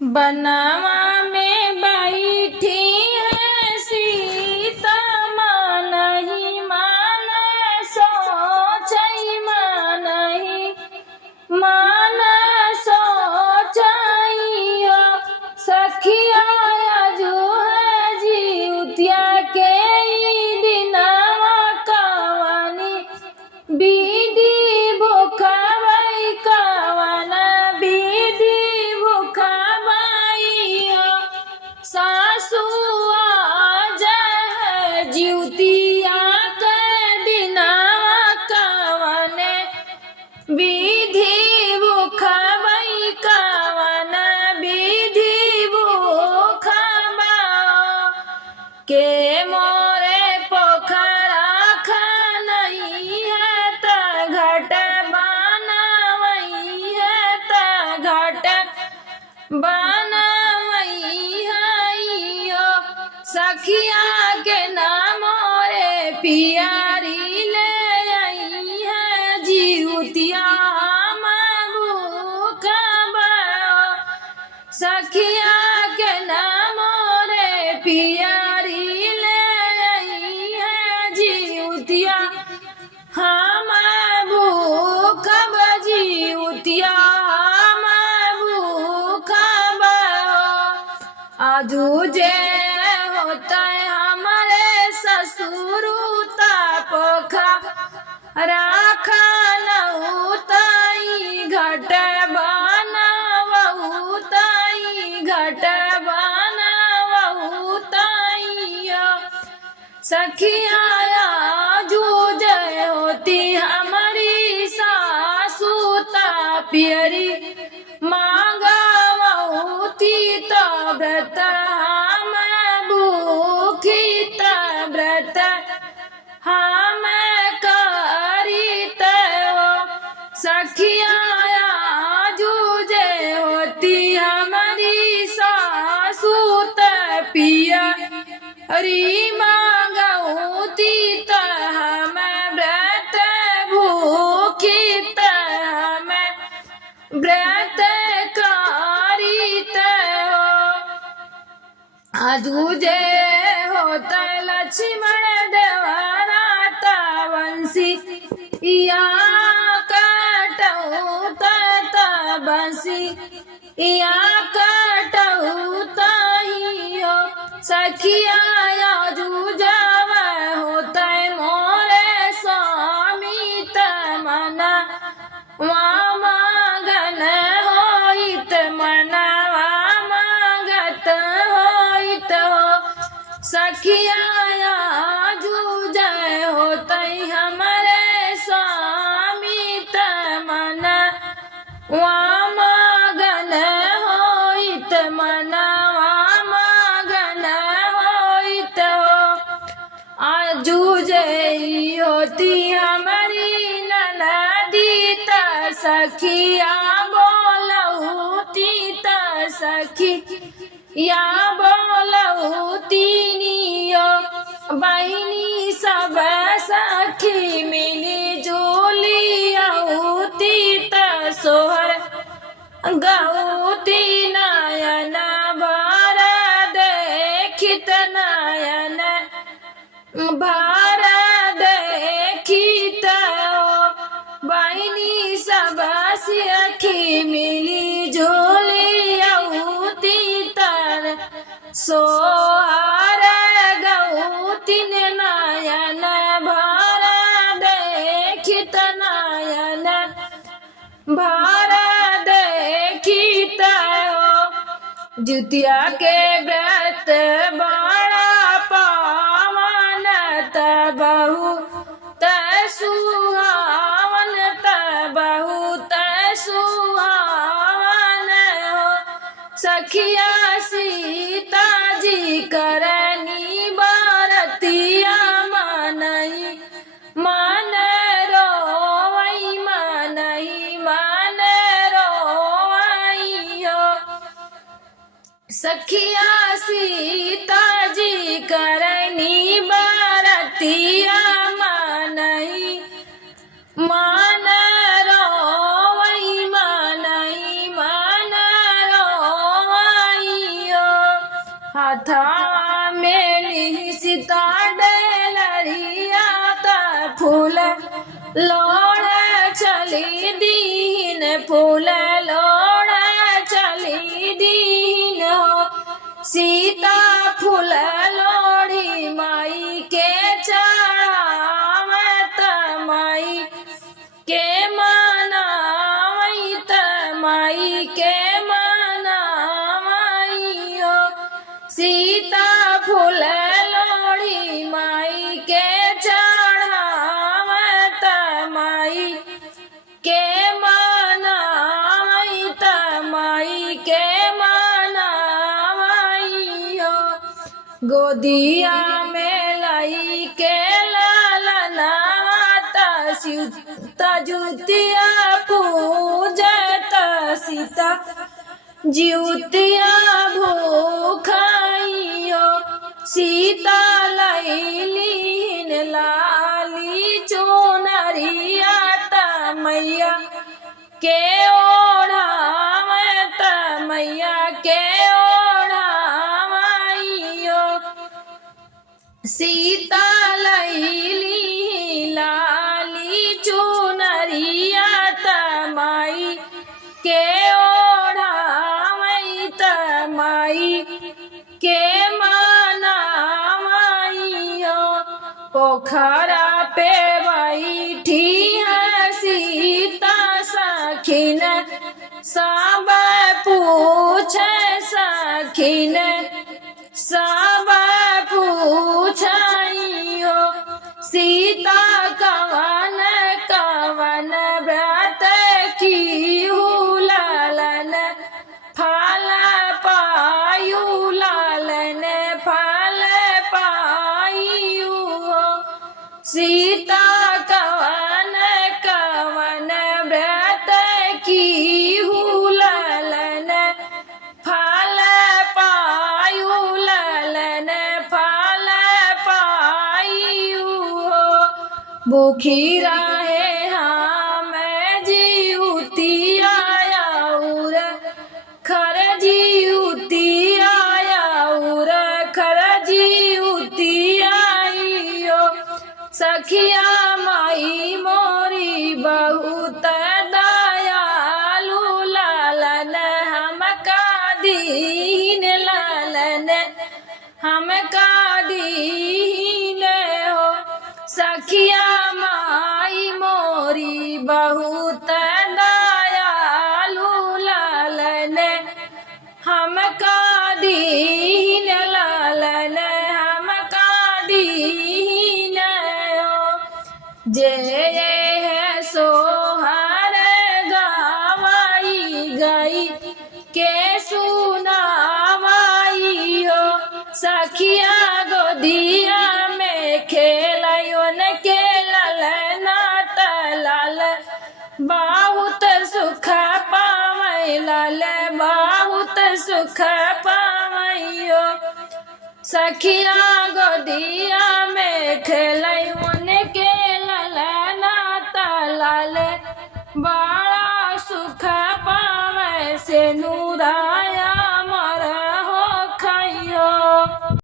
बनवा में बैठी है सीता, मानहि मान सोचई, मानहि मान सोचई हो। सखिया जो है जीवतिया के दिनवा कवनी बीदी भूखबई, कवन बीदी भूखबई हो। सासु जय जीवतिया के दिनवा कवन विधि भूखबई, कवन विधि भूखबा के मोरे पोखरा खनई है त घट बनवई है, त घट बनवई है यो। सखिया के नाम मोरे पियारी ले आई है, जीवतिया भूखबा। सखिया के नाम मोरे पियारी ले आई है, जीवतिया हम भूखब, जीवतिया हम भूखब। आजू जे होता है हमारे ससुरुता पोखा राखन उताई, घट बनवहु ताई, घट बनवहु ताई हो। सखिया जूझ होती हमारी सासुता पियरी, मांगवती तो व्रत हम भूखी, त व्रत हम करित हो। सखिया जूझे होती हमारी सासुत पियरी, मांगवती त हम व्रत भूखी, त हम व्रत करित हो। आजूजे होता लक्ष्मण देवराता वंशी, या कटऊ तत बंसी, या कटऊ तही हो। सखिया जूझव होता मोरे स्वामी, त मन मगन होइत, मनवा मगत होइत हो। सखिया जूझ होता हमारे स्वामी, त मन मगन होइत, मनवा मगन होइत हो। जूझे होती हमारी ननदी, त सखिया बोलहुती, त सखिया बोलहुती नियो। बहिनी सब सखी मिली जुली औती, त सोहर गौती नयन भर देखित, नयन भर देखित हो। बहिनी सब सखी मिली जुली औती, तर सोहर गौतिन नयन भर देखित, नयन भर देखित हो। जितिया के व्रत बड़ा पावन, त बहुत सुहावन, त बहुत सुहावन हो। सखिया सीता जी करनी बरतिया, मानहि मान रोवई, मानहि मान रोवई हो। सखिया सीता जी करनी बरतिया, मानहि मान रोवई, मानहि मान रोवई हाथा में सीता डलरिया त फूल लोड़ चली दीन फूल लोड़ चली दीन हो सीता फूल लोड़ी माई के चढ़ावे त माई के मनावई त माई के मनावई हो सीता फूल लोड़ी माई के चढ़ावे त माई के मनावई त माई के मनावई हो गोदिया में लाई के लालना सीता जुतिया पूजत सीता जुतिया भूखाइयो सीता लैलीन लाली चुनरिया त मैया के ओढ़ावे त मैया के ओढ़ावइयो सीता लैली लाली चुनरिया त माई के ओढ़ावई त माई के मनावइयो पोखरा पे बैठी है सीता सखिन सब पूछे सखिन सब पूछइयो सीता कवन कवन व्रत की लालन फल पायु लालन फल पायु सीता कवन कवन व्रत की लालन फल पायु लालन फल पायु भूखी रहे हम जीवती आयाउर खर जीवती आयाउर खर जीवती आइयो सखिया माई मोरी बहुत दयालु लालन हमका दीन लालन हमका दीन हो सखिया माई मोरी बहुत दयालु लालन हमका दीन लालन हमका दीन हो जे है सोहर गावाई गई के सुनावाई हो सखिया गोदिया में खेलयोन के ललना तलाल बहुत सुख पावै लाल बहुत सुख पावैयो सखिया गोदिया में खेलयोन के ललना तलाल